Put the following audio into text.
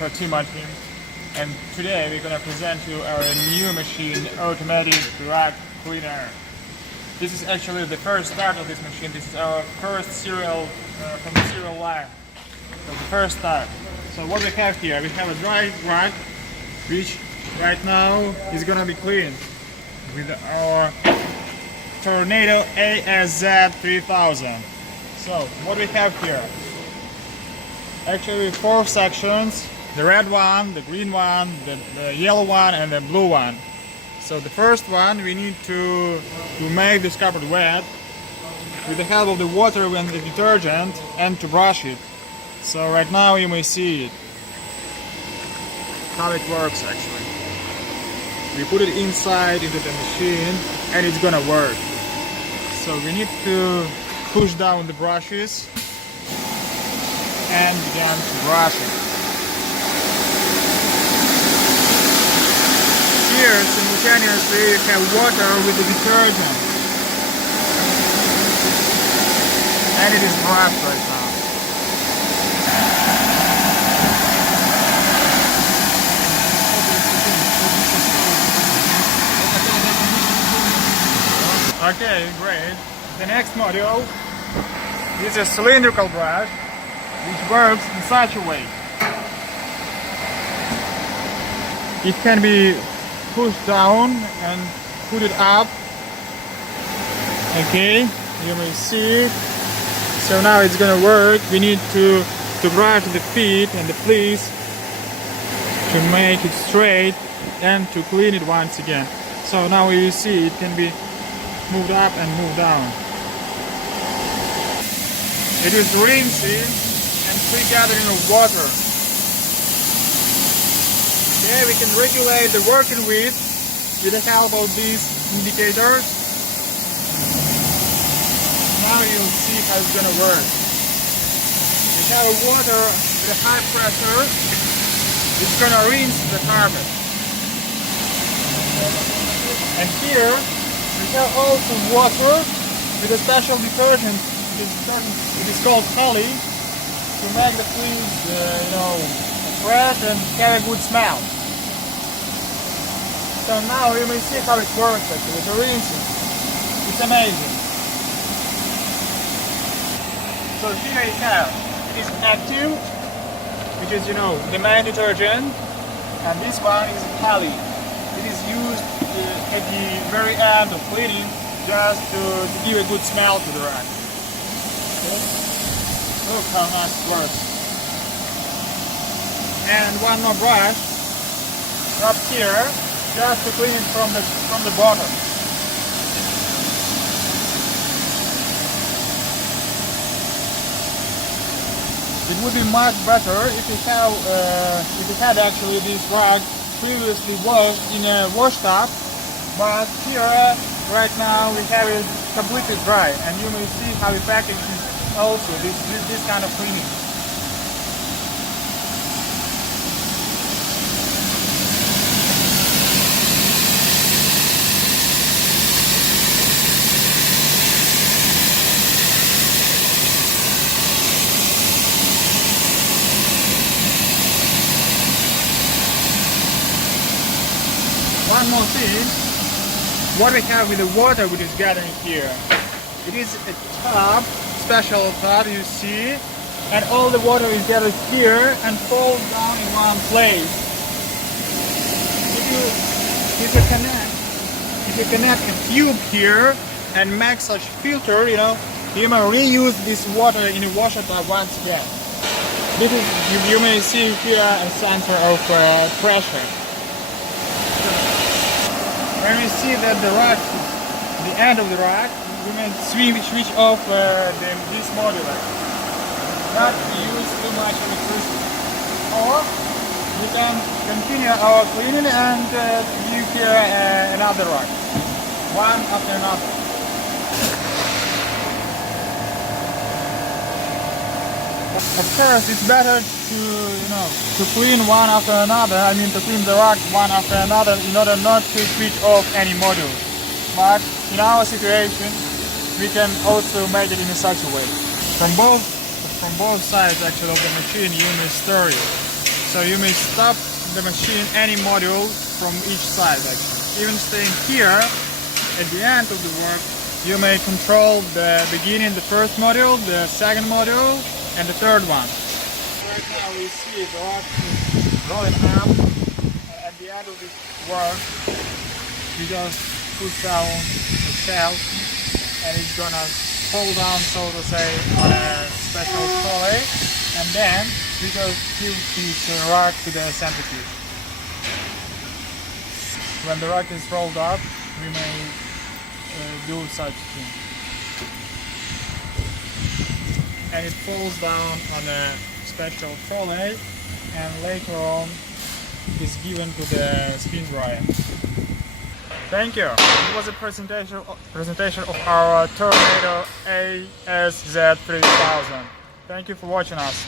Protima team, and today we're going to present you our new machine, automatic rag cleaner. This is actually the first start of this machine. This is our first serial from the serial line. So the first start. So what we have here, we have a dry rag, which right now is going to be cleaned with our Tornado ASZ-3000. So what we have here, actually 4 sections: the red one, the green one, the yellow one, and the blue one. So the first one, we need to make this carpet wet with the help of the water and the detergent, and to brush it. So right now you may see it, how it works actually. We put it inside into the machine and it's gonna work. So we need to push down the brushes and begin to brush it. Here simultaneously you have water with the detergent, and it is brushed right now. Okay, great. The next module is a cylindrical brush, which works in such a way. It can be pushed down and put it up. Okay, you may see it. So now it's gonna work. We need to brush the feet and the fleece to make it straight and to clean it once again. So now you see it can be moved up and moved down. It is rinsing and pre-gathering of water. Okay, we can regulate the working width with the help of these indicators. Now you'll see how it's gonna work. We have water with a high pressure. It's gonna rinse the carpet. And here we have also water with a special detergent. It is called Kali, to make the fleece, fresh and have a good smell. So now you may see how it works actually, the rinsing. It's amazing. So here you have, it is active, which is, the main detergent, and this one is Kali. It is used at the very end of cleaning, just to give a good smell to the rag. Okay. Look how nice it works. And one more brush up here, just to clean it from the bottom. It would be much better if you had actually this rag previously washed in a wash tub, but here right now we have it completely dry, and you may see how effective it is also this kind of cleaning. One more thing, what we have with the water which is gathering here. It is a tub, special tub you see, and all the water is gathered here and falls down in one place. If you connect a tube here and make such filter, you may reuse this water in a washer tub once again. This is, you may see here a sensor of pressure. When we see that the end of the rack, we may switch off this module. Not use too much electricity. Or we can continue our cleaning and use here another rack, one after another. Of course, it's better to clean one after another. I mean, to clean the rack one after another in order not to switch off any module. But in our situation, we can also make it in such a way. From both sides actually of the machine, you may stir it. So you may stop the machine any module from each side actually. Even staying here at the end of the work, you may control the beginning, the first module, the second module, and the third one. Right now we see the rod is rolling up. At the end of this work, you just push down the shelf and it's gonna fall down, so to say, on a special trolley, and then we just give this rack to the centrifuge. When the rack is rolled up, we may do such thing. And it falls down on a special trolley, and later on is given to the spin dryer. Thank you. It was a presentation of our Tornado ASZ-3000. Thank you for watching us.